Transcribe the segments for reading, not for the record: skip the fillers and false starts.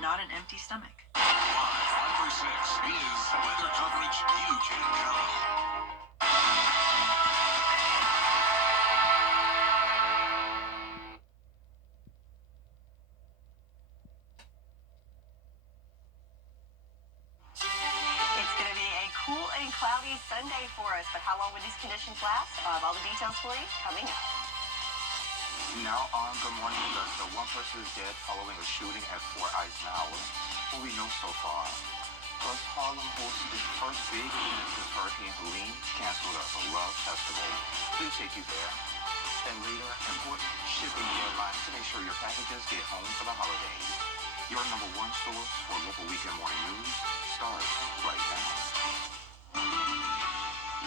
not an empty stomach. 5 through 6 is weather coverage you can count on. It's going to be a cool and cloudy Sunday for us, but how long will these conditions last? I'll have all the details for you coming up. Now on Good Morning Augusta, one person is dead following a shooting at Fort Eisenhower. What we know so far. Plus, Harlem hosted its first big event since Hurricane Helene canceled a love festival. We'll take you there. And later, important shipping deadlines to make sure your packages get home for the holidays. Your number one source for local weekend morning news starts right now.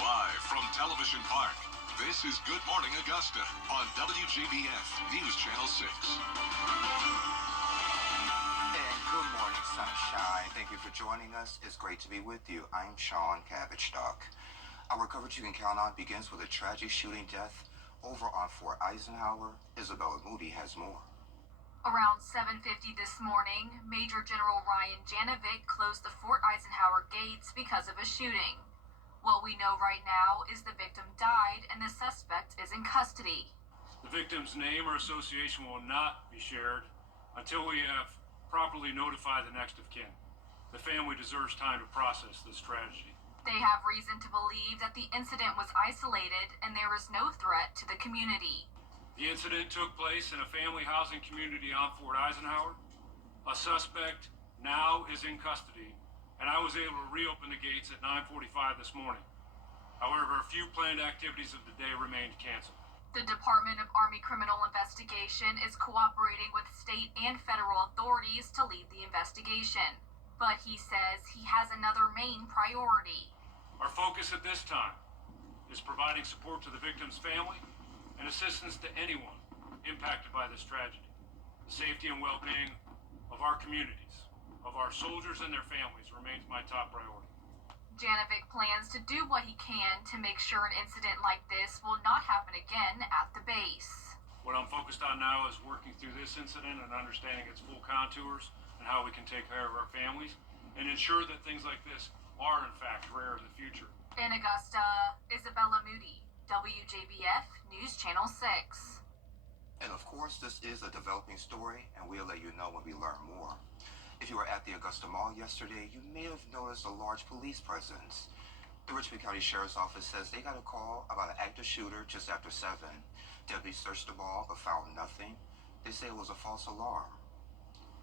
Live from Television Park, this is Good Morning Augusta on WJBF News Channel 6. And good morning, sunshine. Thank you for joining us. It's great to be with you. I'm Sean Cabbage-Stock. Our coverage you can count on begins with a tragic shooting death over on Fort Eisenhower. Isabella Moody has more. Around 7:50 this morning, Major General Ryan Janovic closed the Fort Eisenhower gates because of a shooting. What we know right now is the victim died and the suspect is in custody. The victim's name or association will not be shared until we have properly notified the next of kin. The family deserves time to process this tragedy. They have reason to believe that the incident was isolated and there is no threat to the community. The incident took place in a family housing community on Fort Eisenhower. A suspect now is in custody, and I was able to reopen the gates at 9:45 this morning. However, a few planned activities of the day remained canceled. The Department of Army Criminal Investigation is cooperating with state and federal authorities to lead the investigation. But he says he has another main priority. Our focus at this time is providing support to the victim's family and assistance to anyone impacted by this tragedy. The safety and well-being of our communities, of our soldiers and their families remains my top priority. Janovic plans to do what he can to make sure an incident like this will not happen again at the base. What I'm focused on now is working through this incident and understanding its full contours and how we can take care of our families and ensure that things like this are in fact rare in the future. In Augusta, Isabella Moody, WJBF News Channel 6. And of course, this is a developing story, and we'll let you know when we learn more. If you were at the Augusta Mall yesterday, you may have noticed a large police presence. The Richmond County Sheriff's Office says they got a call about an active shooter just after 7. Deputies searched the mall but found nothing. They say it was a false alarm.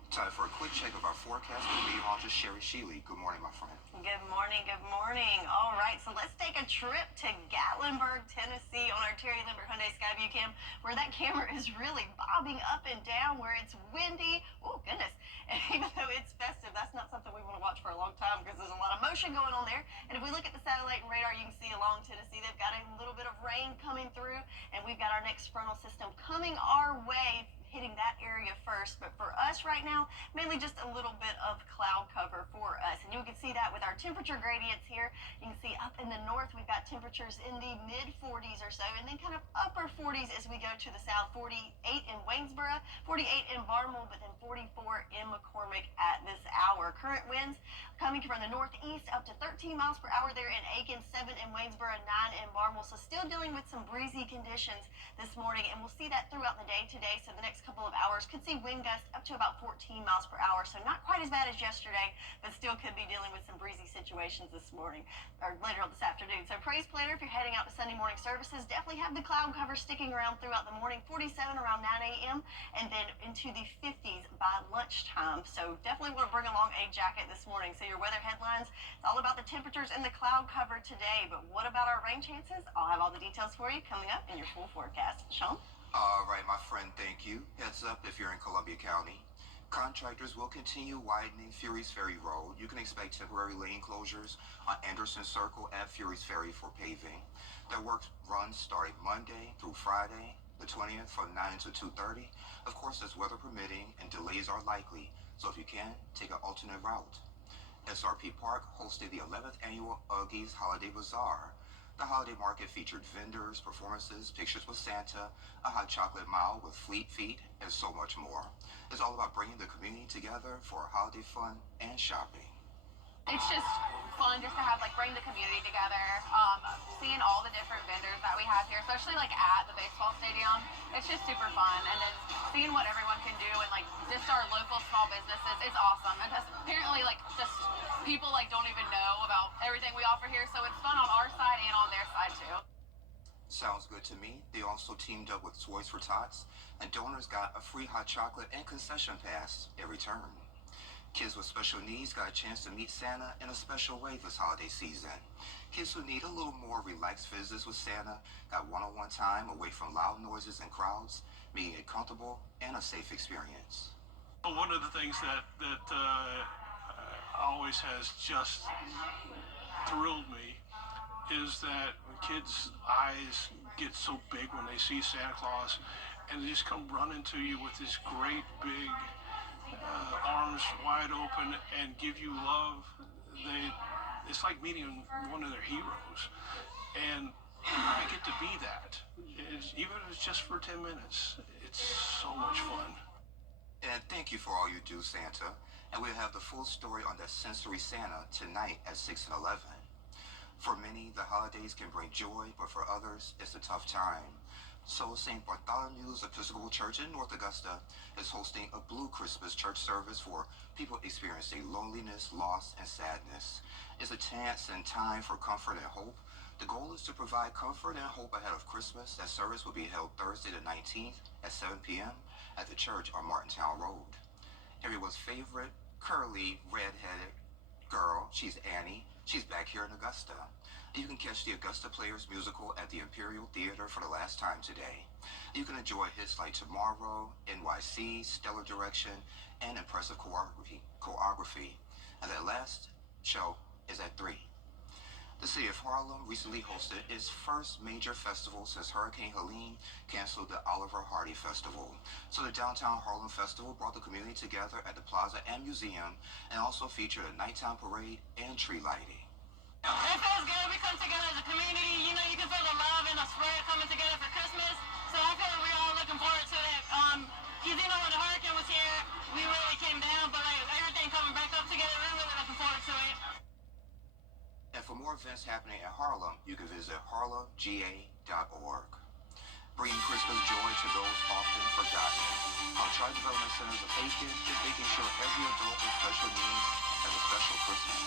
Time for a quick check of our forecast with meteorologist Sherry Sheely. Good morning, my friend. Good morning, good morning. All right, so let's take a trip to Gatlinburg, Tennessee on our Terry Lambert Hyundai Skyview cam, where that camera is really bobbing up and down, where it's windy. Oh, goodness. And even though it's festive, that's not something we want to watch for a long time because there's a lot of motion going on there. And if we look at the satellite and radar, you can see along Tennessee, they've got a little bit of rain coming through, and we've got our next frontal system coming our way, hitting that area first. But for us right now, mainly just a little bit of cloud cover for us. And you can see that with our temperature gradients here. You can see up in the north, we've got temperatures in the mid 40s or so, and then kind of upper 40s as we go to the south. 48 in Waynesboro, 48 in Barnwell, but then 44 in McCormick at this hour. Current winds coming from the northeast up to 13 miles per hour there in Aiken, 7 in Waynesboro, 9 in Barnwell. So still dealing with some breezy conditions this morning, and we'll see that throughout the day today. So the next couple of hours could see wind gusts up to about 14 miles per hour. So not quite as bad as yesterday, but still could be dealing with some breezy situations this morning or later on this afternoon. So praise planner, if you're heading out to Sunday morning services, definitely have the cloud cover sticking around throughout the morning. 47 around 9 a.m. and then into the 50s by lunchtime. So definitely want to bring along a jacket this morning. So your weather headlines, it's all about the temperatures and the cloud cover today. But what about our rain chances? I'll have all the details for you coming up in your full forecast. Sean? All right, my friend, thank you. Heads up if you're in Columbia County. Contractors will continue widening Fury's Ferry Road. You can expect temporary lane closures on Anderson Circle at Fury's Ferry for paving. Their work runs starting Monday through Friday, the 20th, from 9 to 2:30. Of course, as weather permitting, and delays are likely, so if you can, take an alternate route. SRP Park hosted the 11th annual Uggies Holiday Bazaar. The holiday market featured vendors, performances, pictures with Santa, a hot chocolate mile with Fleet Feet, and so much more. It's all about bringing the community together for holiday fun and shopping. It's just fun just to have bring the community together. Seeing all the different vendors that we have here, especially at the baseball stadium, it's just super fun. And then seeing what everyone can do and just our local small businesses, it's awesome. And apparently just people don't even know about everything we offer here, so it's fun on our side and on their side too. Sounds good to me. They also teamed up with Toys for Tots, and donors got a free hot chocolate and concession pass every turn. Kids with special needs got a chance to meet Santa in a special way this holiday season. Kids who need a little more relaxed visits with Santa got one-on-one time away from loud noises and crowds, making it comfortable and a safe experience. One of the things that always has just thrilled me is that kids' eyes get so big when they see Santa Claus, and they just come running to you with this great big arms wide open and give you love. It's like meeting one of their heroes, and I get to be that. Even if it's just for 10 minutes, it's so much fun. And thank you for all you do, Santa. And we'll have the full story on that sensory Santa tonight at 6 and 11. For many, the holidays can bring joy, but for others, it's a tough time. So St. Bartholomew's Episcopal Church in North Augusta is hosting a Blue Christmas church service for people experiencing loneliness, loss, and sadness. It's a chance and time for comfort and hope. The goal is to provide comfort and hope ahead of Christmas. That service will be held Thursday the 19th at 7 p.m. at the church on Martintown Road. Everyone's favorite curly, red-headed girl, she's Annie. She's back here in Augusta. You can catch the Augusta Players musical at the Imperial Theater for the last time today. You can enjoy hits like Tomorrow, NYC, Stellar Direction, and impressive choreography. And that last show is at 3. The city of Harlem recently hosted its first major festival since Hurricane Helene canceled the Oliver Hardy Festival. So the Downtown Harlem Festival brought the community together at the plaza and museum, and also featured a nighttime parade and tree lighting. It feels good. We come together as a community. You know, you can feel the love and the spread coming together for Christmas. So I feel like we're all looking forward to it. Because, when the hurricane was here, we really came down, but everything coming back up together, we're really looking forward to it. And for more events happening at Harlem, you can visit harlemga.org. Bringing Christmas joy to those often forgotten. Our Child Development Center's Aiken is making sure every adult with special needs has a special Christmas.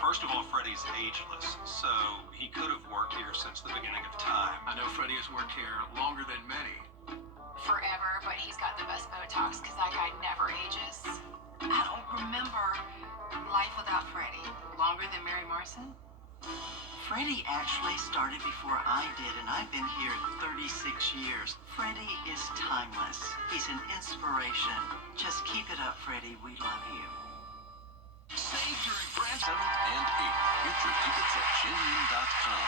First of all, Freddie's ageless, so he could have worked here since the beginning of time. I know Freddie has worked here longer than many. Forever, but he's got the best Botox because that guy never ages. I don't remember life without Freddie. Longer than Mary Marson? Freddie actually started before I did, and I've been here 36 years. Freddie is timeless. He's an inspiration. Just keep it up, Freddie. We love you. Save during Grand 7th and 8th. Get your tickets at genuine.com.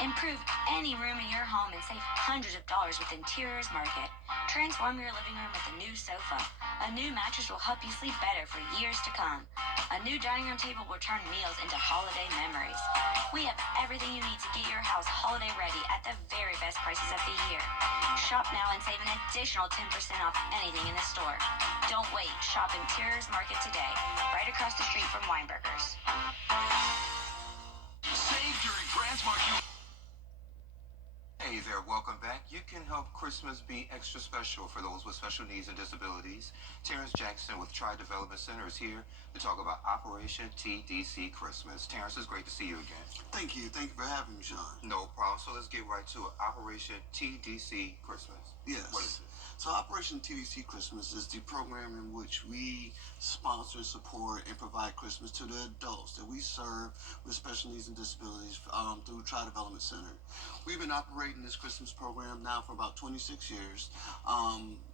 Improve any room in your home and save hundreds of dollars with Interiors Market. Transform your living room with a new sofa. A new mattress will help you sleep better for years to come. A new dining room table will turn meals into holiday memories. We have everything you need to get your house holiday ready at the very best prices of the year. Shop now and save an additional 10% off anything in the store. Don't wait. Shop Interiors Market today, right across the street from Weinberger's. Save during Grand Smart. Hey there, welcome back. You can help Christmas be extra special for those with special needs and disabilities. Terrence Jackson with Tri Development Center is here to talk about Operation TDC Christmas. Terrence, it's great to see you again. Thank you. Thank you for having me, Sean. No problem. So let's get right to it. Operation TDC Christmas. Yes. What is it? So Operation TDC Christmas is the program in which we sponsor, support, and provide Christmas to the adults that we serve with special needs and disabilities through Tri Development Center. We've been operating this Christmas program now for about 26 years,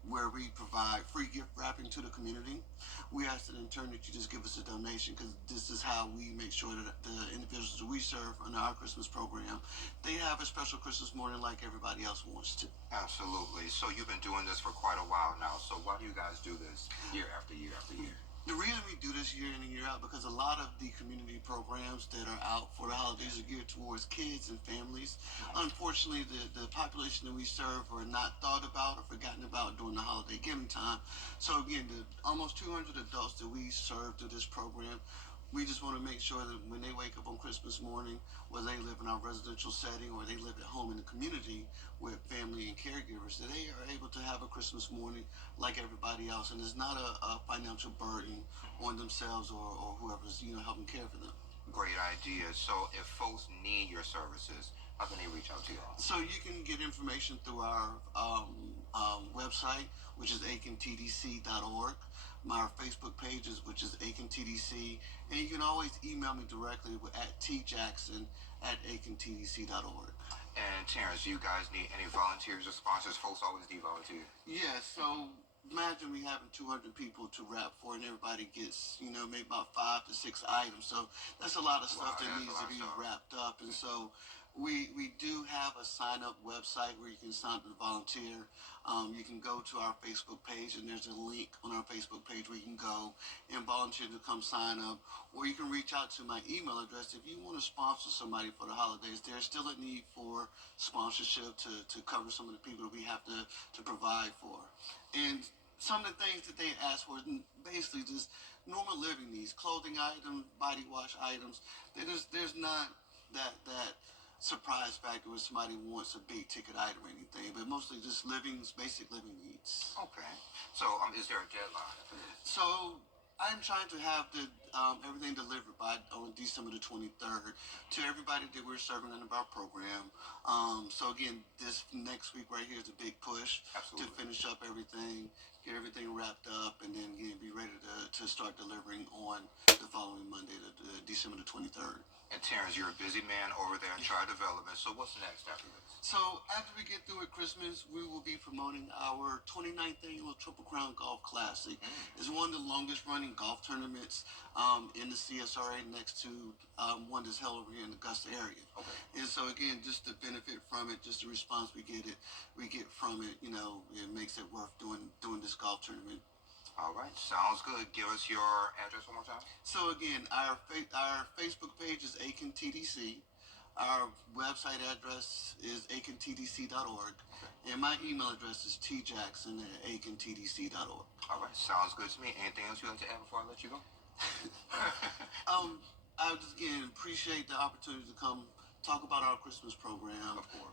where we provide free gift wrapping to the community. We ask that in turn that you just give us a donation, because this is how we make sure that the individuals that we serve under our Christmas program, they have a special Christmas morning like everybody else wants to. Absolutely. So you've been doing this for quite a while now. So why do you guys do this year after year after year? The reason we do this year in and year out because a lot of the community programs that are out for the holidays are geared towards kids and families. Unfortunately, the population that we serve are not thought about or forgotten about during the holiday giving time. So again, the almost 200 adults that we serve through this program, we just want to make sure that when they wake up on Christmas morning, whether they live in our residential setting or they live at home in the community with family and caregivers, that they are able to have a Christmas morning like everybody else, and it's not a financial burden on themselves or whoever's helping care for them. Great idea. So if folks need your services, how can they reach out to you? So you can get information through our website, which is aikentdc.org. My Facebook pages, which is aikentdc, and you can always email me directly at tjackson@aikentdc.org. And Terrence, do you guys need any volunteers or sponsors? Folks always need volunteers. Yeah, so imagine we having 200 people to rap for, and everybody gets, maybe about 5 to 6 items. So that's a lot of stuff that needs to be wrapped up. And so we do have a sign-up website where you can sign up to volunteer. You can go to our Facebook page, and there's a link on our Facebook page where you can go and volunteer to come sign up. Or you can reach out to my email address if you want to sponsor somebody for the holidays. There's still a need for sponsorship to cover some of the people that we have to provide for. And some of the things that they ask for is basically just normal living needs, clothing items, body wash items. There's not that surprise factor where somebody wants a big ticket item or anything, but mostly just basic living needs. Okay. So is there a deadline for this? So I'm trying to have everything delivered by on December the 23rd to everybody that we're serving under our program. So again, this next week right here is a big push. Absolutely. To finish up everything, get everything wrapped up, and then again be ready to start delivering on the following Monday, December the 23rd. And Terrence, you're a busy man over there in Child Development. So what's next after this? So after we get through with Christmas, we will be promoting our 29th annual Triple Crown Golf Classic. It's one of the longest running golf tournaments in the CSRA, next to one that's held over here in the Augusta area. Okay. And so again, just the benefit from it, just the response we get from it, it makes it worth doing this golf tournament. All right, sounds good. Give us your address one more time. So again, our Facebook page is Aiken TDC. Our website address is aikentdc.org. Okay. And my email address is tjackson@aikentdc.org. All right, sounds good to me. Anything else you'd like to add before I let you go? I just again appreciate the opportunity to come talk about our Christmas program. Of course.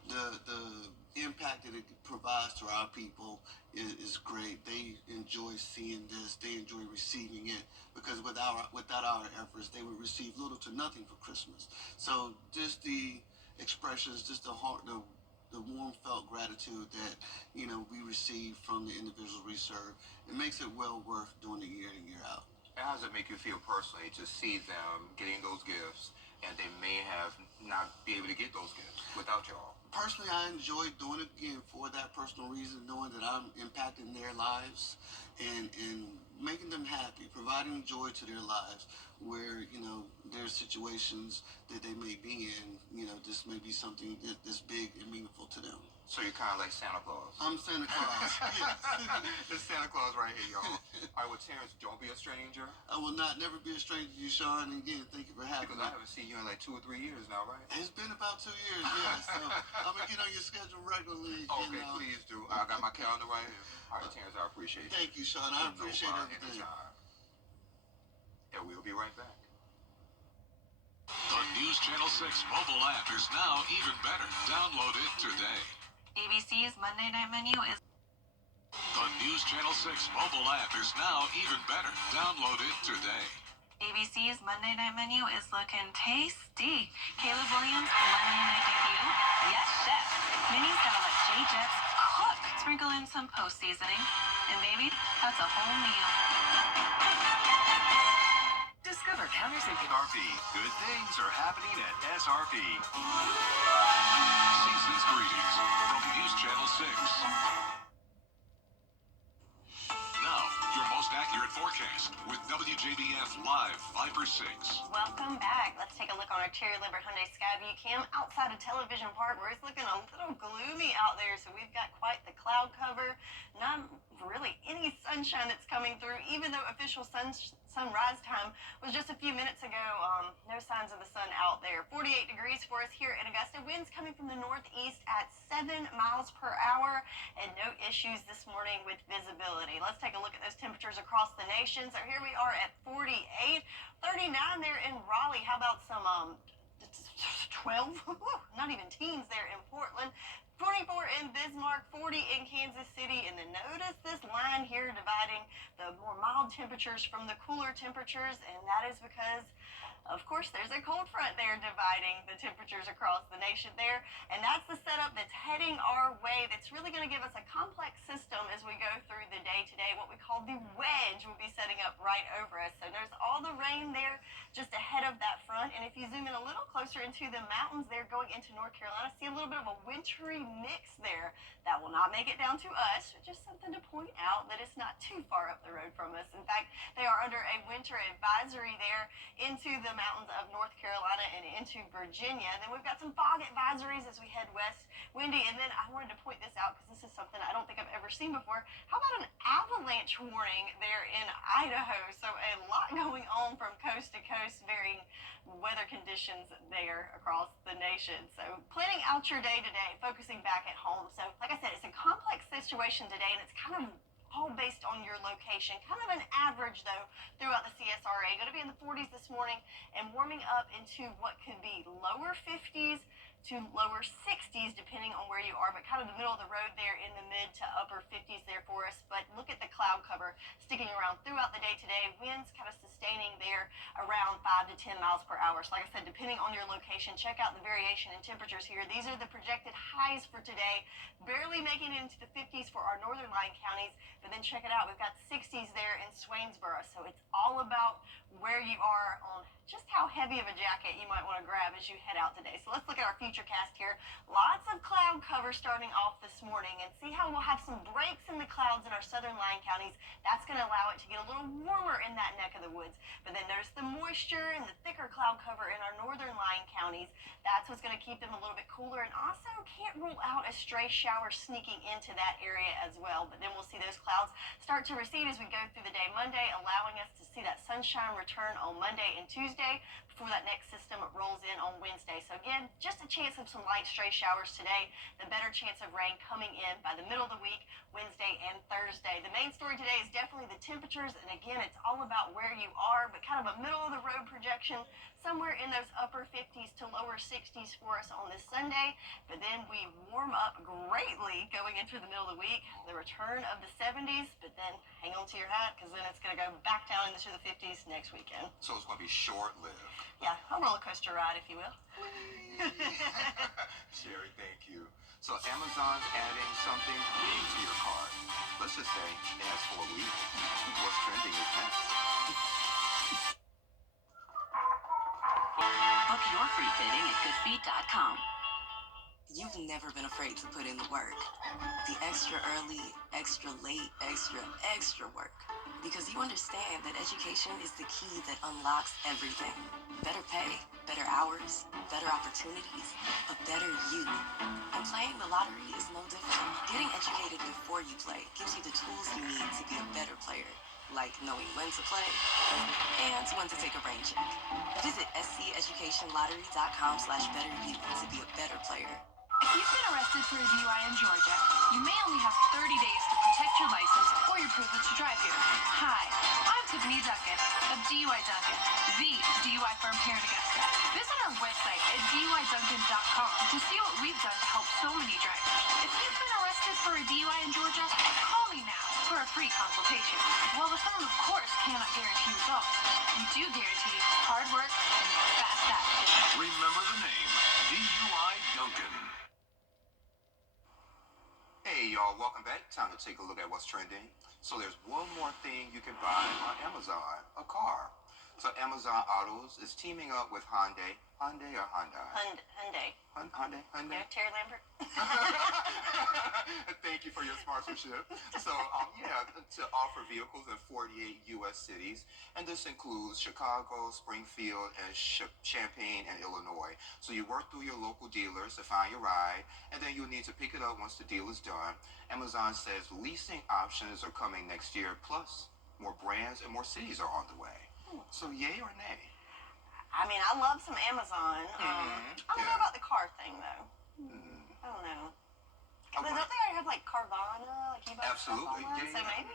The impact that it provides to our people is great. They enjoy seeing this. They enjoy receiving it because without our efforts, they would receive little to nothing for Christmas. So just the expressions, just the warm felt gratitude that we receive from the individuals we serve, it makes it well worth doing it year in and year out. How does it make you feel personally to see them getting those gifts and they may have not be able to get those gifts without y'all? Personally, I enjoy doing it again for that personal reason, knowing that I'm impacting their lives and making them happy, providing joy to their lives where, there's situations that they may be in, this may be something that's big and meaningful to them. So you're kind of like Santa Claus. I'm Santa Claus, yes. It's Santa Claus right here, y'all. All right, well, Terrence, don't be a stranger. I will never be a stranger to you, Sean. And again, thank you for having me. Because I haven't seen you in like 2 or 3 years now, right? It's been about 2 years, yeah. So I'm going to get on your schedule regularly. Okay, please do. I got my calendar right here. All right, Terrence, I appreciate it. Thank you, Sean. I appreciate everything. Anytime. And we'll be right back. The News Channel 6 mobile app is now even better. Download it today. ABC's Monday Night Menu is... The News Channel 6 mobile app is now even better. Download it today. ABC's Monday Night Menu is looking tasty. Caleb Williams' Monday Night debut. Yes, chef. Minnie's gonna let Jay Jets cook. Sprinkle in some post-seasoning. And baby, that's a whole meal. Discover counterfeit SRP. Good things are happening at SRP. Season's greetings from News Channel 6. Now, your most accurate forecast with WJBF Live Viper 6. Welcome back. Let's take a look on our Terry Limbert Hyundai Skyview cam outside of Television Park, where it's looking a little gloomy out there. So we've got quite the cloud cover. Not really any sunshine that's coming through, even though official sunrise time was just a few minutes ago. No signs of the sun out there. 48 degrees for us here in Augusta. Winds coming from the northeast at 7 miles per hour, and no issues this morning with visibility. Let's take a look at those temperatures across the nation. So here we are at 48, 39 there in Raleigh. How about some 12, not even teens there in Portland. 24 in Bismarck, 40 in Kansas City, and then notice this line here dividing the more mild temperatures from the cooler temperatures, and that is because, of course, there's a cold front there dividing the temperatures across the nation there, and that's the setup that's heading our way that's really going to give us a complex system as we go through the day today. What we call the wedge will be setting up right over us. So there's all the rain there just ahead of that front, and if you zoom in a little closer into the mountains there going into North Carolina, see a little bit of a wintry mix there. That will not make it down to us, but just something to point out that it's not too far up the road from us. In fact, they are under a winter advisory there into the mountains of North Carolina and into Virginia. And then we've got some fog advisories as we head west, windy. And then I wanted to point this out because this is something I don't think I've ever seen before. How about an avalanche warning there in Idaho? So a lot going on from coast to coast, varying weather conditions there across the nation. So planning out your day today, focusing back at home. So like I said, it's a complex situation today, and it's kind of all based on your location. Kind of an average, though, throughout the CSRA. Going to be in the 40s this morning and warming up into what could be lower 50s to lower 60s, depending on where you are, but kind of the middle of the road there in the mid to upper 50s there for us. But look at the cloud cover sticking around throughout the day today. Winds kind of sustaining there around 5 to 10 miles per hour. So like I said, depending on your location, check out the variation in temperatures here. These are the projected highs for today, barely making it into the 50s for our northern line counties. But then check it out, we've got 60s there in Swainsboro. So it's all about where you are on just how heavy of a jacket you might want to grab as you head out today. So let's look at our future cast here. Lots of cloud cover starting off this morning, and see how we'll have some breaks in the clouds in our southern line counties. That's going to allow it to get a little warmer in that neck of the woods. But then notice the moisture and the thicker cloud cover in our northern line counties. That's what's going to keep them a little bit cooler, and also can't rule out a stray shower sneaking into that area as well. But then we'll see those clouds start to recede as we go through the day Monday, allowing us to see that sunshine return on Monday and Tuesday before that next system rolls in on Wednesday. So again, just a chance of some light stray showers today, the better chance of rain coming in by the middle of the week, Wednesday and Thursday. The main story today is definitely the temperatures, and again, it's all about where you are, but kind of a middle of the road projection, somewhere in those upper 50s to lower 60s for us on this Sunday. But then we warm up greatly going into the middle of the week, the return of the 70s, but then hang on to your hat, because then it's going to go back down into the 50s next weekend. So it's going to be short-lived. Yeah, a roller coaster ride, if you will. Sherry, thank you. So Amazon's adding something big to your cart. Let's just say it has 4 wheels. What's trending is next. Book your free fitting at goodfeet.com. You've never been afraid to put in the work. The extra early, extra late, extra work. Because you understand that education is the key that unlocks everything. Better pay, better hours, better opportunities, a better you. And playing the lottery is no different. Getting educated before you play gives you the tools you need to be a better player. Like knowing when to play and when to take a rain check. Visit sceducationlottery.com/betteryou to be a better player. If you've been arrested for a DUI in Georgia, you may only have 30 days to protect your license or your privilege to drive here. Hi, I'm Tiffany Duncan of DUI Duncan, the DUI firm here in Augusta. Visit our website at DUIDuncan.com to see what we've done to help so many drivers. If you've been arrested for a DUI in Georgia, call me now for a free consultation. While the firm, of course, cannot guarantee results, we do guarantee hard work and fast action. Remember the name, DUI Duncan. Hey y'all, welcome back. Time to take a look at what's trending. So there's one more thing you can buy on Amazon, a car. So Amazon Autos is teaming up with Hyundai. Hyundai or Hyundai? Hyundai. Hyundai? Yeah, Terry Lambert. Thank you for your sponsorship. So, to offer vehicles in 48 U.S. cities, and this includes Chicago, Springfield, and Champaign, and Illinois. So you work through your local dealers to find your ride, and then you'll need to pick it up once the deal is done. Amazon says leasing options are coming next year, plus More brands and more cities are on the way. So yay or nay? I mean, I love some Amazon. I don't know about the car thing though. I don't know. But don't they already have like Carvana? Like you buy Absolutely. stuff online? So maybe.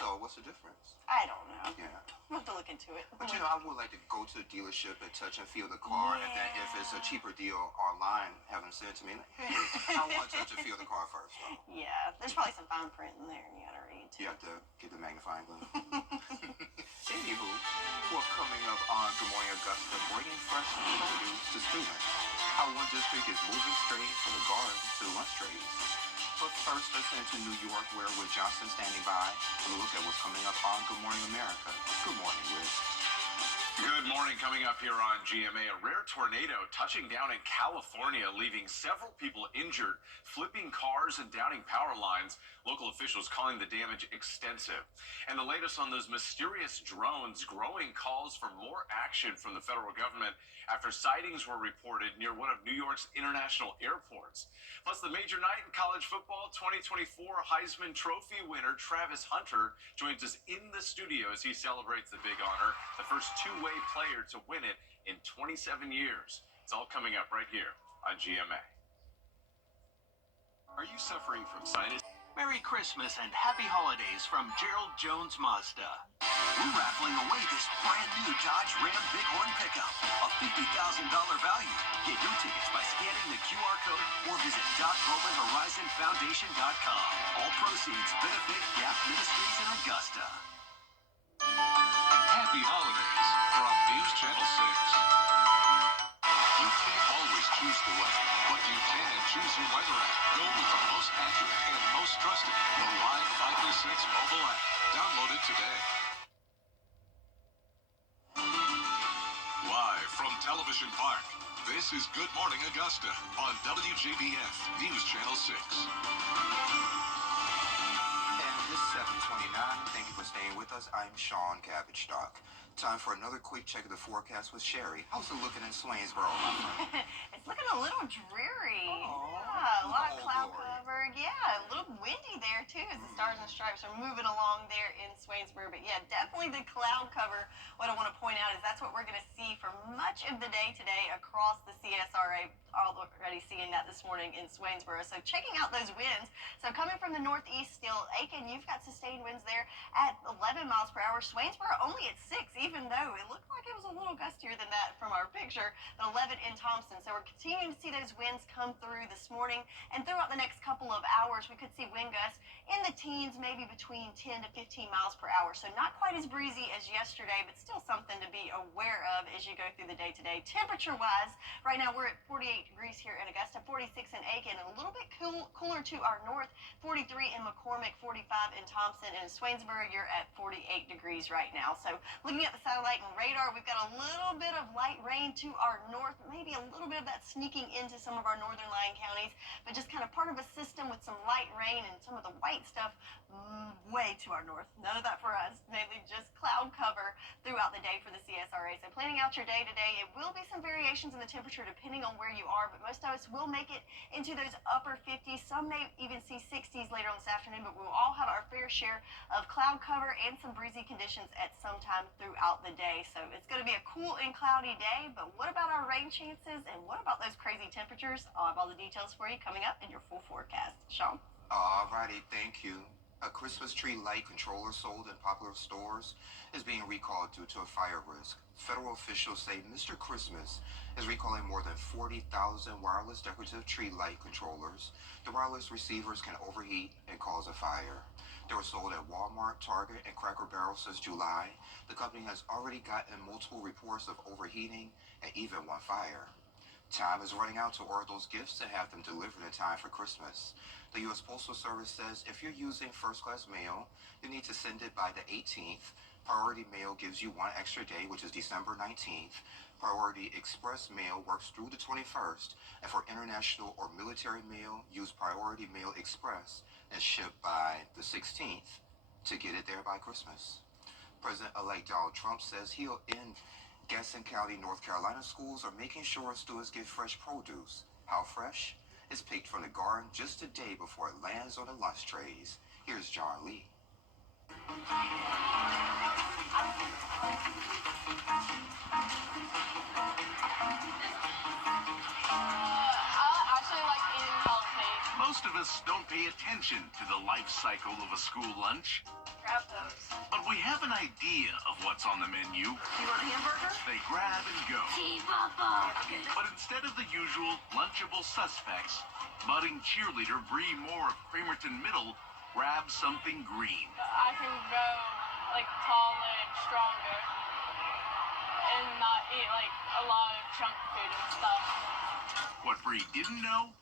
So what's the difference? I don't know. Yeah. We'll have to look into it. But I would like to go to the dealership and touch and feel the car, and then if it's a cheaper deal online, have them send it to me. Like, hey, I want to touch and feel the car first. Though. Yeah, there's probably some fine print in there, and you gotta read too. You have to get the magnifying glass. Anywho, well, coming up on Good Morning Augusta, bringing fresh produce to students. How one district is moving straight from the garden to the lunch trays. But first, let's head to New York, where Wiz Johnson standing by to look at what's coming up on Good Morning America. Good morning, Wiz. Good morning. Coming up here on GMA, a rare tornado touching down in California, leaving several people injured, flipping cars and downing power lines. Local officials calling the damage extensive. And the latest on those mysterious drones, growing calls for more action from the federal government after sightings were reported near one of New York's international airports. Plus, the major night in college football, 2024 Heisman Trophy winner Travis Hunter joins us in the studio as he celebrates the big honor, the first two-way player to win it in 27 years. It's all coming up right here on GMA. Are you suffering from sinus? Merry Christmas and happy holidays from Gerald Jones Mazda. We're raffling away this brand new Dodge Ram Bighorn pickup, a $50,000 value. Get your tickets by scanning the QR code or visit .bowmanhorizonfoundation.com. All proceeds benefit Gap Ministries in Augusta. Happy holidays from News Channel 6. You can't always choose the weather, but you can choose your weather app. Go with the most accurate and most trusted, the Live 536 mobile app. Download it today. Live from Television Park, this is Good Morning Augusta on WJBF News Channel 6. And this 7:29. Thank you for staying with us. I'm Sean Cabbage Stock. Time for another quick check of the forecast with Sherry. How's it looking in Swainsboro, my friend? It's looking a little dreary. Oh, Yeah, a lot of cloud glory. cover. Yeah, a little windy there too as the stars and stripes are moving along there in Swainsboro. But yeah, definitely the cloud cover. What I want to point out is that's what we're going to see for much of the day today across the CSRA. Already seeing that this morning in Swainsboro. So checking out those winds. So coming from the northeast still, Aiken, you've got sustained winds there at 11 miles per hour. Swainsboro only at 6, even though it looked like it was a little gustier than that from our picture. But 11 in Thompson. So we're continuing to see those winds come through this morning. And throughout the next couple of hours, we could see wind gusts in the teens, maybe between 10 to 15 miles per hour. So not quite as breezy as yesterday, but still something to be aware of as you go through the day today. Temperature-wise, right now we're at 48 degrees here in Augusta, 46 in Aiken, and a little bit cooler to our north, 43 in McCormick, 45 in Thompson, and in Swainsboro, you're at 48 degrees right now. So looking at the satellite and radar, we've got a little bit of light rain to our north, maybe a little bit of that sneaking into some of our northern lying counties, but just kind of part of a system with some light rain and some of the white stuff way to our north. None of that for us, mainly just cloud cover throughout the day for the CSRA. So planning out your day today, it will be some variations in the temperature depending on where you are, but most of us will make it into those upper 50s. Some may even see 60s later on this afternoon, but we'll all have our fair share of cloud cover and some breezy conditions at some time throughout the day. So it's going to be a cool and cloudy day, but what about our rain chances and what about those crazy temperatures? I'll have all the details for you coming up in your full forecast. Sean? Alrighty, thank you. A Christmas tree light controller sold in popular stores is being recalled due to a fire risk. Federal officials say Mr. Christmas is recalling more than 40,000 wireless decorative tree light controllers. The wireless receivers can overheat and cause a fire. They were sold at Walmart, Target, and Cracker Barrel since July. The company has already gotten multiple reports of overheating and even one fire. Time is running out to order those gifts and have them delivered in time for Christmas. The U.S. Postal Service says if you're using first-class mail, you need to send it by the 18th. Priority mail gives you one extra day, which is December 19th. Priority express mail works through the 21st. And for international or military mail, use Priority Mail Express and ship by the 16th to get it there by Christmas. President-elect Donald Trump says he'll end Gaston County, North Carolina schools are making sure students get fresh produce. How fresh? It's picked from the garden just a day before it lands on the lunch trays. Here's John Lee. I actually like eating healthy. Most of us don't pay attention to the life cycle of a school lunch, Grab those. but we have an idea of what's on the menu. You want a hamburger? They grab and go. Hey, Papa. But instead of the usual lunchable suspects, budding cheerleader Bree Moore of Cramerton Middle grabs something green. I can go like taller and stronger and not eat like a lot of junk food and stuff. What Bree didn't know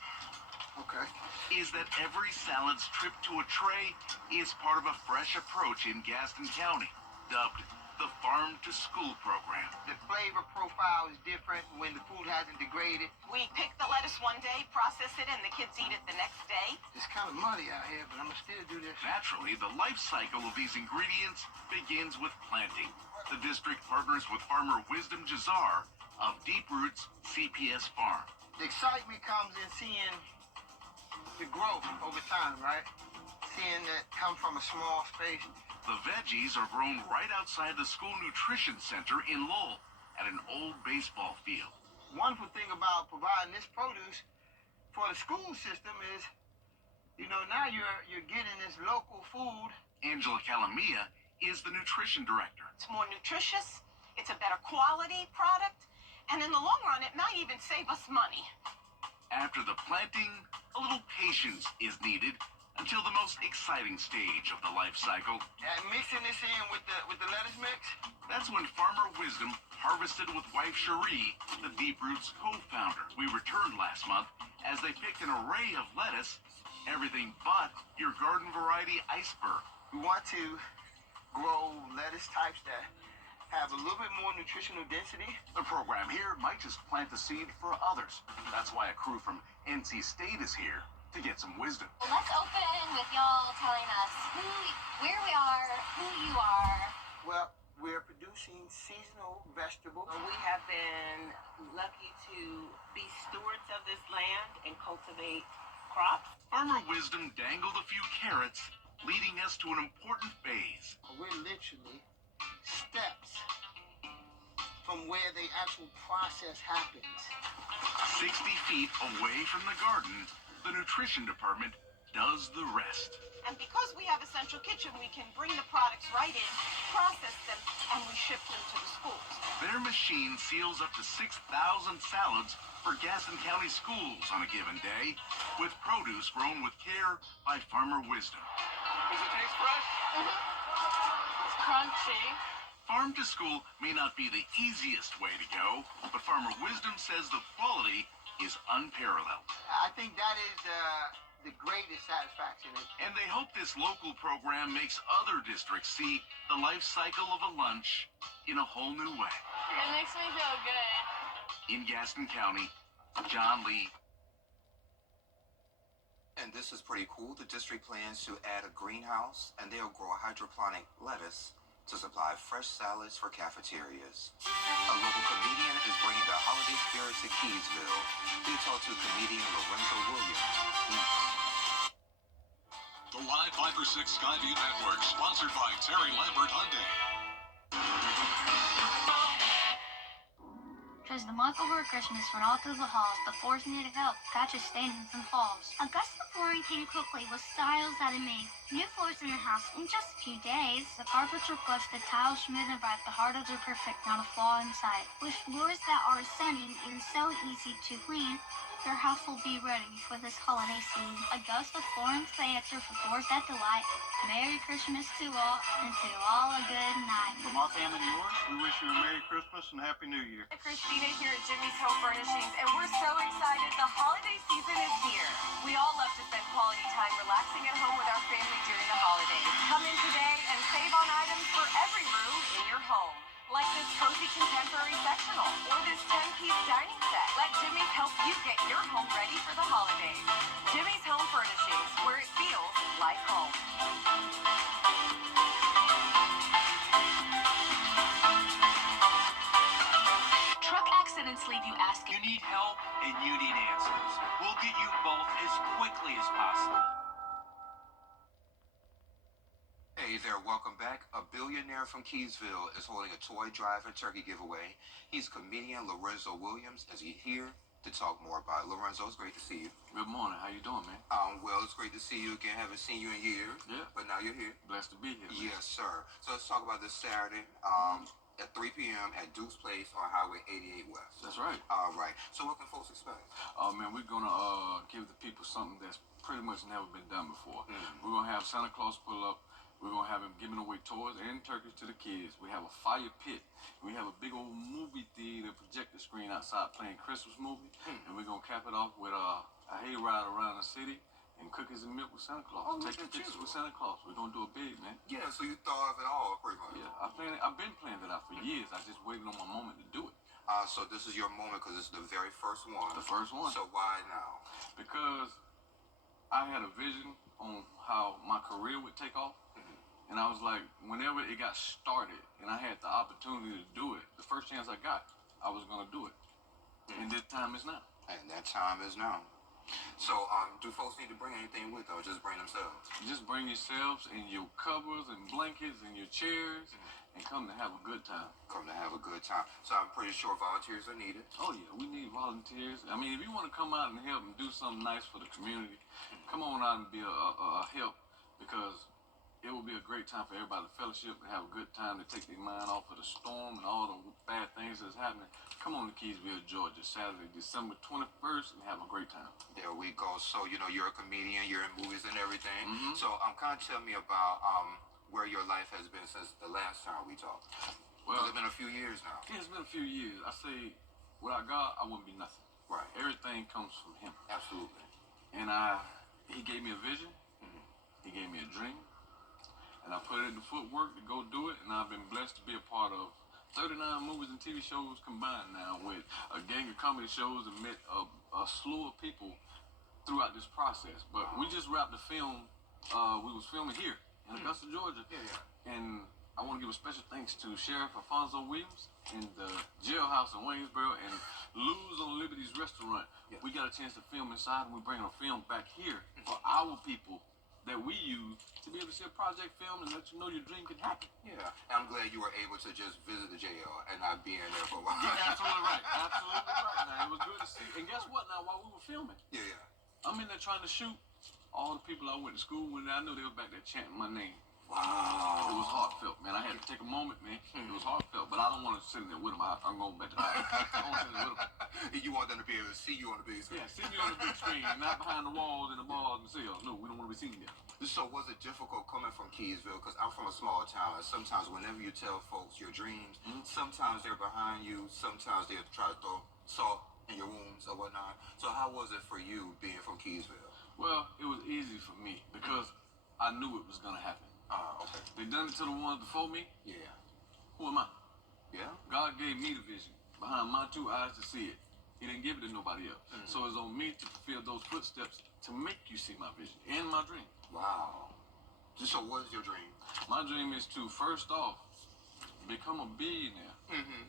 is that every salad's trip to a tray is part of a fresh approach in Gaston County, dubbed the Farm to School program. The flavor profile is different when the food hasn't degraded. We pick the lettuce one day, process it, and the kids eat it the next day. It's kind of muddy out here, but I'm gonna still do this. Naturally, the life cycle of these ingredients begins with planting. The district partners with farmer Wisdom Jazar of Deep Roots CPS Farm. The excitement comes in seeing the growth over time, right? Seeing that come from a small space. The veggies are grown right outside the school nutrition center in Lowell at an old baseball field. Wonderful thing about providing this produce for the school system is, now you're getting this local food. Angela Calamia is the nutrition director. It's more nutritious, it's a better quality product, and in the long run, it might even save us money. After the planting, a little patience is needed until the most exciting stage of the life cycle. And mixing this in with the lettuce mix. That's when Farmer Wisdom harvested with wife Cherie, the Deep Roots co-founder. We returned last month as they picked an array of lettuce, everything but your garden variety iceberg. We want to grow lettuce types that have a little bit more nutritional density. The program here might just plant the seed for others. That's why a crew from NC State is here to get some wisdom. Well, let's open with y'all telling us where we are, who you are. Well, we're producing seasonal vegetables. We have been lucky to be stewards of this land and cultivate crops. Farmer Wisdom dangled a few carrots, leading us to an important phase. We're literally steps from where the actual process happens. 60 feet away from the garden, the nutrition department does the rest. And because we have a central kitchen, we can bring the products right in, process them, and we ship them to the schools. Their machine seals up to 6,000 salads for Gaston County schools on a given day, with produce grown with care by Farmer Wisdom. Does it taste fresh? It's crunchy. Farm to school may not be the easiest way to go, but Farmer Wisdom says the quality is unparalleled. I think that is the greatest satisfaction. And they hope this local program makes other districts see the life cycle of a lunch in a whole new way. It makes me feel good. In Gaston County, John Lee. And this is pretty cool. The district plans to add a greenhouse, and they'll grow hydroponic lettuce to supply fresh salads for cafeterias. A local comedian is bringing the holiday spirit to Keysville. We talked to comedian Lorenzo Williams next. The Live 5 for 6 Skyview Network, sponsored by Terry Lambert Hyundai. 'Twas the month before Christmas when all through the halls the floors needed help, patches, stainings, and falls. A gust of flooring came quickly with styles that it made. New floors in the house in just a few days. The carpets were plush, the tiles smooth and bright, the hardwoods are perfect, not a flaw in sight. With floors that are stunning and so easy to clean, your house will be ready for this holiday scene. A gust of flooring's the answer for floors that delight. Merry Christmas to all, and to all a good night. From our family and yours, we wish you a Merry Christmas and Happy New Year. Christina here at Jimmy's Home Furnishings, and we're so excited. The holiday season is here. We all love to spend quality time relaxing at home with our family during the holidays. Come in today and save on items for every room in your home. Like this cozy contemporary sectional or this 10-piece dining set. Let Jimmy's help you get your home ready for the holidays. Jimmy's Home Furnishings, where it feels like home. Truck accidents leave you asking. You need help and you need answers. We'll get you both as quickly as possible. Hey there, welcome back. A billionaire from Keysville is holding a toy drive and turkey giveaway. He's comedian Lorenzo Williams, as you hear, to talk more about it. Lorenzo, it's great to see you. Good morning. How you doing, man? Well, it's great to see you again. Haven't seen you in years. Yeah. But now you're here. Blessed to be here, man. Yes, sir. So let's talk about this Saturday at 3 p.m. at Duke's Place on Highway 88 West. That's right. All right. So what can folks expect? Oh, man, we're going to give the people something that's pretty much never been done before. We're going to have Santa Claus pull up. We're going to have him giving away toys and turkeys to the kids. We have a fire pit. We have a big old movie theater projector screen outside playing Christmas movie. And we're going to cap it off with a hayride around the city and cookies and milk with Santa Claus. Take pictures with Santa Claus. We're going to do it big, man. Yeah, so you thought of it all, pretty much. Yeah, I've been planning it out for years. I just waited on my moment to do it. So this is your moment because it's the very first one. The first one. So why now? Because I had a vision on how my career would take off. And I was like, whenever it got started and I had the opportunity to do it, the first chance I got, I was going to do it. And this time is now. And that time is now. So, do folks need to bring anything with them or just bring themselves? Just bring yourselves and your covers and blankets and your chairs and come to have a good time. Come to have a good time. So I'm pretty sure volunteers are needed. Oh, yeah, we need volunteers. I mean, if you want to come out and help and do something nice for the community, come on out and be a help because it will be a great time for everybody to fellowship and have a good time to take their mind off of the storm and all the bad things that's happening. Come on to Keysville, Georgia, Saturday, December 21st, and have a great time. There we go. So, you know, you're a comedian, you're in movies and everything. So, kind of tell me about where your life has been since the last time we talked. Well, it's been a few years now. Yeah, it's been a few years. I say, without God, I wouldn't be nothing. Right. Everything comes from Him. Absolutely. And He gave me a vision. He gave me a dream. And I put it in the footwork to go do it, and I've been blessed to be a part of 39 movies and TV shows combined now with a gang of comedy shows and met a slew of people throughout this process. But we just wrapped the film. We was filming here in Augusta, Georgia. And I want to give a special thanks to Sheriff Alfonso Williams in the jailhouse in Waynesboro and Lou's on Liberty's restaurant. We got a chance to film inside, and we're bringing a film back here for our people that we use to be able to see a project film and let you know your dream can happen. Yeah, I'm glad you were able to just visit the jail and not be in there for a while. Yeah, absolutely right. Absolutely right. Now, it was good to see. And guess what? Now, while we were filming, I'm in there trying to shoot. All the people I went to school with, I knew they were back there chanting my name. Wow. It was heartfelt, man. I had to take a moment, man. It was heartfelt, but I don't want to sit in there with them. I'm going back to the house. I want to sit in there with them. You want them to be able to see you on the big screen. Yeah, see me on the big screen, not behind the walls and the bars and cells. No, we don't want to be seen there. So was it difficult coming from Keysville? Because I'm from a small town, and sometimes whenever you tell folks your dreams, sometimes they're behind you, sometimes they'll try to throw salt in your wounds or whatnot. So how was it for you being from Keysville? Well, it was easy for me because I knew it was going to happen. Okay. They done it to the ones before me. Yeah. Who am I? Yeah. God gave me the vision behind my two eyes to see it. He didn't give it to nobody else. So it's on me to fulfill those footsteps to make you see my vision and my dream. Wow. So what is your dream? My dream is to, first off, become a billionaire.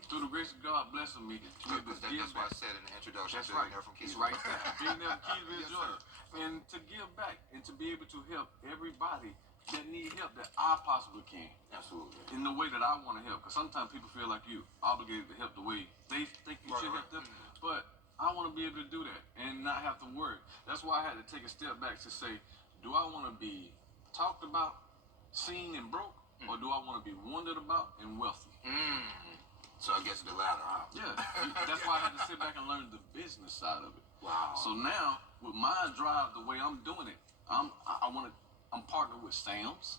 Through the grace of God blessing me. That's what I said in the introduction. That's right. From It's Keysville. right there. Billionaire from Keysville, Georgia. And to give back and to be able to help everybody that need help that I possibly can. Absolutely. In the way that I want to help. Because sometimes people feel like you obligated to help the way they think you should help them. But I want to be able to do that and not have to worry. That's why I had to take a step back to say, do I want to be talked about, seen, and broke? Or do I want to be wondered about and wealthy? So I guess the latter, huh? Yeah. That's why I had to sit back and learn the business side of it. Wow. So now, with my drive, the way I'm doing it, I'm partnered with Sam's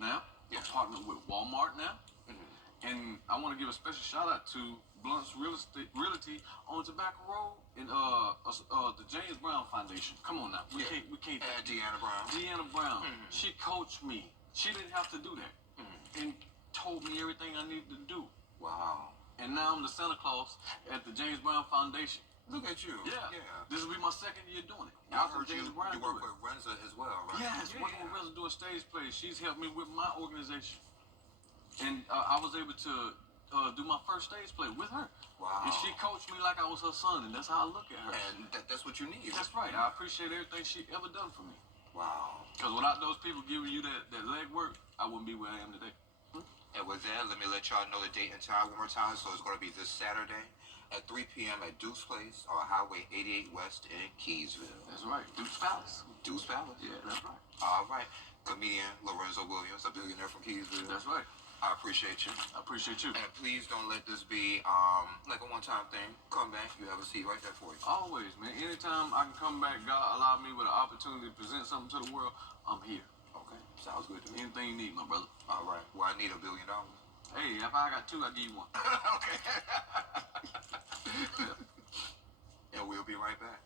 now. I'm partnered with Walmart now. And I want to give a special shout out to Blunt's Realty on Tobacco Road and the James Brown Foundation. Come on now, we can't. Deanna Brown. Deanna Brown. She coached me. She didn't have to do that, and told me everything I needed to do. Wow. And now I'm the Santa Claus at the James Brown Foundation. Look at you. Yeah. This will be my second year doing it. I heard you work with Renza as well, right? Yes, working with Renza doing stage plays. She's helped me with my organization. And I was able to do my first stage play with her. Wow. And she coached me like I was her son, and that's how I look at her. And that's what you need. That's right. I appreciate everything she ever done for me. Wow. Because without those people giving you that leg work, I wouldn't be where I am today. And with that, let me let y'all know the date and time one more time. So it's going to be this Saturday at 3 p.m. at Duke's Place on Highway 88 West in Keysville. That's right. Duke's Palace. Duke's Palace. Yeah, that's right. All right. Comedian Lorenzo Williams, a billionaire from Keysville. That's right. I appreciate you. I appreciate you. And please don't let this be like a one-time thing. Come back. You have a seat right there for you. Always, man. Anytime I can come back, God allow me with an opportunity to present something to the world, I'm here. Okay. Sounds good to me. Anything you need, my brother. All right. Well, I need $1 billion. Hey, if I got 2, I'll give you 1. Okay. And we'll be right back.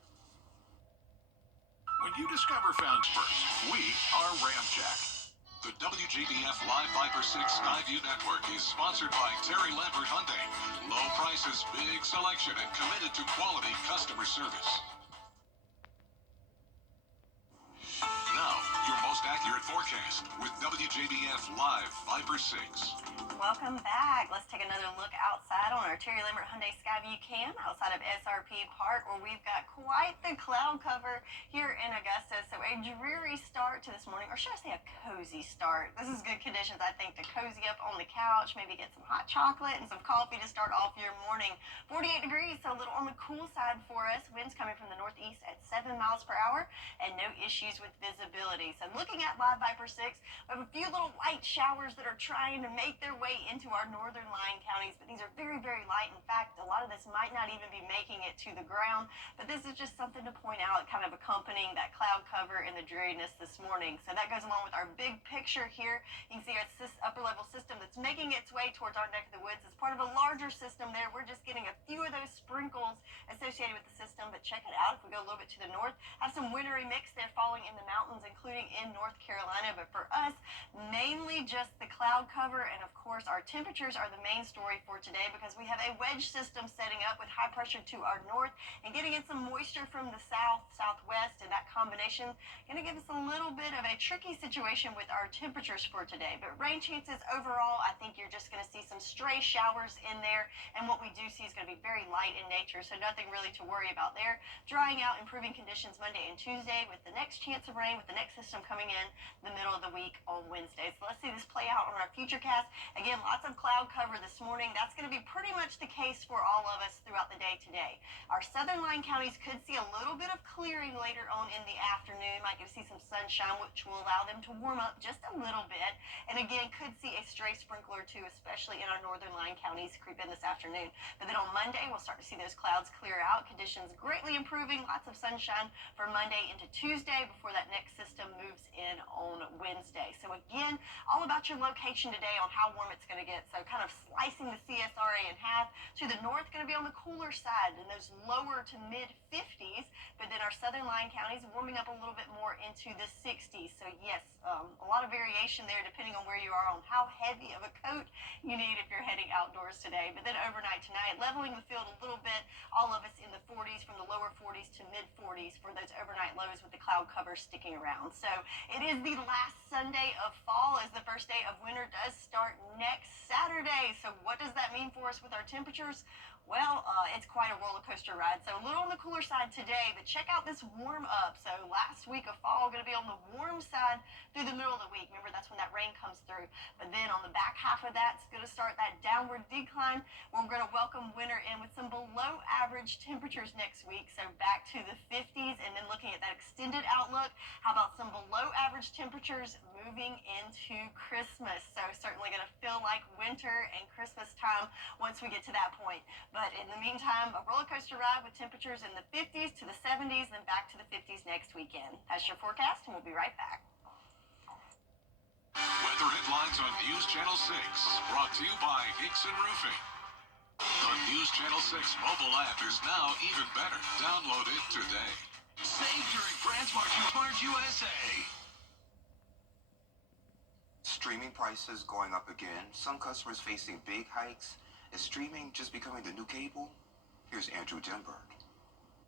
When you discover Founds First, we are Ramjack. The WJBF Live Viper 6 Skyview Network is sponsored by Terry Lambert Hyundai. Low prices, big selection, and committed to quality customer service. Now, your most accurate forecast with WJBF Live Viper 6. Welcome back. Let's take another look outside on our Terry Lambert Hyundai Skyview cam outside of SRP Park, where we've got quite the cloud cover here in Augusta. So a dreary start to this morning, or should I say a cozy start. This is good conditions, I think, to cozy up on the couch, maybe get some hot chocolate and some coffee to start off your morning. 48 degrees, so a little on the cool side for us. Winds coming from the northeast at 7 miles per hour, and no issues with visibility. So looking at Live Viper 6, we have a few little light showers that are trying to make their way into our northern line counties, but these are very, very light. In fact, a lot of this might not even be making it to the ground, but this is just something to point out, kind of accompanying that cloud cover and the dreariness this morning. So that goes along with our big picture here. You can see it's this upper level system that's making its way towards our neck of the woods. It's part of a larger system there. We're just getting a few of those sprinkles associated with the system, but check it out. If we go a little bit to the north, have some wintry mix there falling in the mountains, including in North Carolina. But for us, mainly just the cloud cover, and of course our temperatures are the main story for today, because we have a wedge system setting up with high pressure to our north and getting in some moisture from the southwest, and that combination going to give us a little bit of a tricky situation with our temperatures for today. But rain chances overall, I think you're just going to see some stray showers in there, and what we do see is going to be very light in nature, so nothing really to worry about there. Drying out, improving conditions Monday and Tuesday, with the next chance of rain with the next system coming in the middle of the week on Wednesday. So let's see this play out on our futurecast. Again, lots of cloud cover this morning. That's going to be pretty much the case for all of us throughout the day today. Our southern line counties could see a little bit of clearing later on in the afternoon. Might get to see some sunshine, which will allow them to warm up just a little bit. And again, could see a stray sprinkle or two, especially in our northern line counties, creep in this afternoon. But then on Monday, we'll start to see those clouds clear out. Conditions greatly improving. Lots of sunshine for Monday into Tuesday before that next system moves in on Wednesday. So again, all about your location today on how warm it's going to get. So kind of slicing the CSRA in half. To the north, going to be on the cooler side in those lower to mid 50s, but then our southern line counties warming up a little bit more into the 60s. So yes, a lot of variation there depending on where you are on how heavy of a coat you need if you're heading outdoors today. But then overnight tonight, leveling the field a little bit, all of us in the 40s, from the lower 40s to mid 40s for those overnight lows, with the cloud cover sticking around. So it is the last Sunday of fall, as the first day of winter does start next Saturday. So what does that mean for us with our temperatures? Well, it's quite a roller coaster ride. So a little on the cooler side today, but check out this warm up. So last week of fall going to be on the warm side through the middle of the week. Remember, that's when that rain comes through. But then on the back half of that, it's going to start that downward decline, where we're going to welcome winter in with some below average temperatures next week. So back to the 50s, and then looking at that extended outlook, how about some below average temperatures moving into Christmas? So certainly going to feel like winter and Christmas time once we get to that point. But in the meantime, a roller coaster ride with temperatures in the 50s to the 70s, then back to the 50s next weekend. That's your forecast, and we'll be right back. Weather headlines on News Channel 6, brought to you by Nixon Roofing. The News Channel 6 mobile app is now even better. Download it today. Save during Brandsmart USA. Streaming prices going up again. Some customers facing big hikes. Is streaming just becoming the new cable? Here's Andrew Denberg.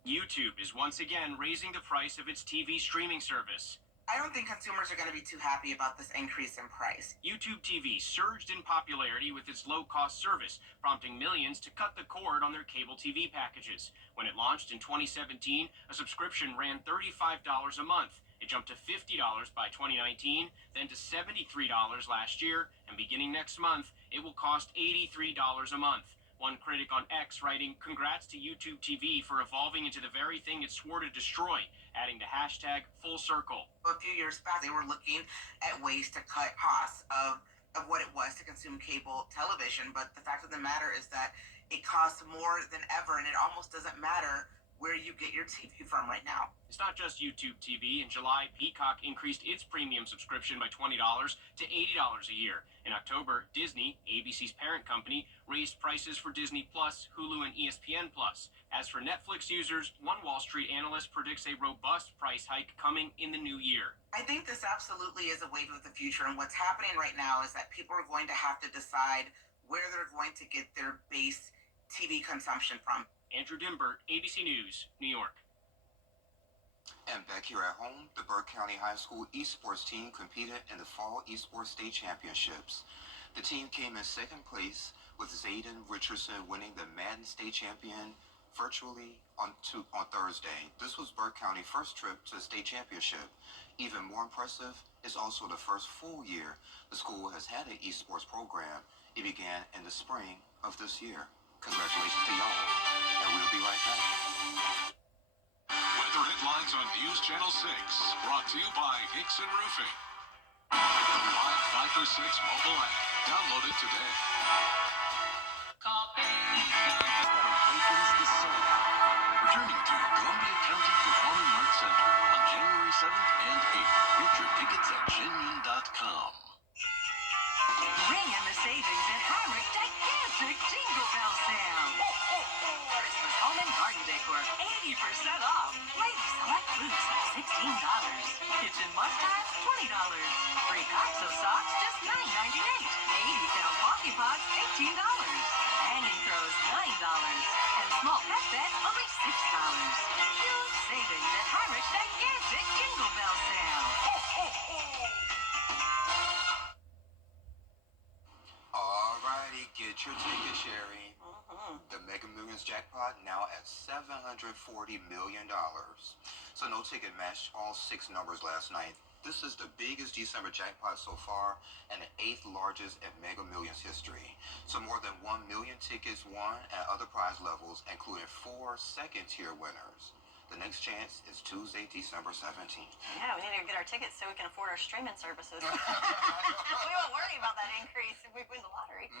YouTube is once again raising the price of its TV streaming service. I don't think consumers are going to be too happy about this increase in price. YouTube TV surged in popularity with its low-cost service, prompting millions to cut the cord on their cable TV packages. When it launched in 2017, a subscription ran $35 a month. It jumped to $50 by 2019, then to $73 last year, and beginning next month, it will cost $83 a month. One critic on X writing, "Congrats to YouTube TV for evolving into the very thing it swore to destroy," adding the hashtag full circle. A few years back, they were looking at ways to cut costs of what it was to consume cable television, but the fact of the matter is that it costs more than ever, and it almost doesn't matter where you get your TV from right now. It's not just YouTube TV. In July, Peacock increased its premium subscription by $20 to $80 a year. In October, Disney, ABC's parent company, raised prices for Disney Plus, Hulu, and ESPN Plus. As for Netflix users, one Wall Street analyst predicts a robust price hike coming in the new year. I think this absolutely is a wave of the future, and what's happening right now is that people are going to have to decide where they're going to get their base TV consumption from. Andrew Dimbert, ABC News, New York. And back here at home, the Burke County High School esports team competed in the Fall Esports State Championships. The team came in second place, with Zayden Richardson winning the Madden State Champion virtually on Thursday. This was Burke County's first trip to the state championship. Even more impressive is also the first full year the school has had an esports program. It began in the spring of this year. Congratulations to y'all, and we'll be right back. Weather headlines on News Channel 6, brought to you by Hickson Roofing. The live 5 for 6 mobile app. Download it today. Returning to Columbia County Performing Arts Center on January 7th and 8th. Get your tickets at genuine.com. Ring in the savings at Heinrich Gigantic Jingle Bell Sale. Christmas home and garden decor, 80% off. Lady select boots, $16. Kitchen must-haves, $20. Free Coxo socks, just $9.98. 80-pound coffee pots, $18. Hanging throws, $9. And small pet beds, only $6. Huge savings at Heinrich Gigantic Jingle Bell Sale. Alrighty, get your ticket, Sherry. The Mega Millions jackpot now at $740 million. So no ticket matched all 6 numbers last night. This is the biggest December jackpot so far and the 8th largest in Mega Millions history. So more than 1 million tickets won at other prize levels, including 4 second-tier winners. The next chance is Tuesday, December 17th. Yeah, we need to get our tickets so we can afford our streaming services. We won't worry about that increase if we win the lottery.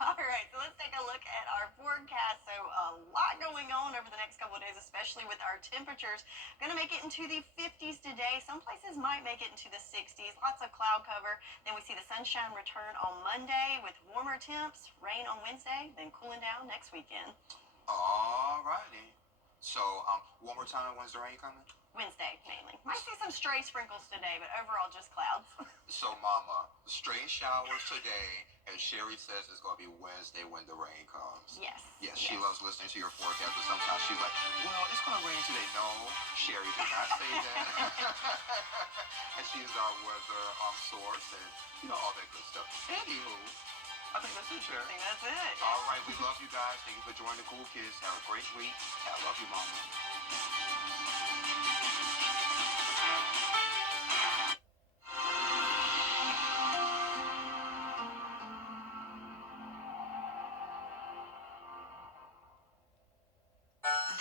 All right, so let's take a look at our forecast. So a lot going on over the next couple of days, especially with our temperatures. Going to make it into the 50s today. Some places might make it into the 60s. Lots of cloud cover. Then we see the sunshine return on Monday with warmer temps, rain on Wednesday, then cooling down next weekend. Alrighty. So, one more time, when's the rain coming? Wednesday, mainly. Might see some stray sprinkles today, but overall just clouds. So, Mama, straight showers today, and Sherry says it's going to be Wednesday when the rain comes. Yes. Yes, she loves listening to your forecast, but sometimes she's like, well, it's going to rain today. No, Sherry did not say that. And she's our weather source and, all that good stuff. Anywho, I think that's it, Sherry. I think that's it. All right, we love you guys. Thank you for joining the Cool Kids. Have a great week. I love you, Mama.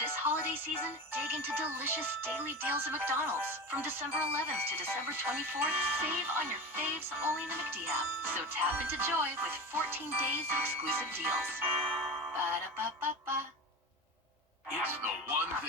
This holiday season, dig into delicious daily deals at McDonald's. From December 11th to December 24th, save on your faves only in the McD app. So tap into joy with 14 days of exclusive deals. Ba-da-ba-ba-ba. It's the one thing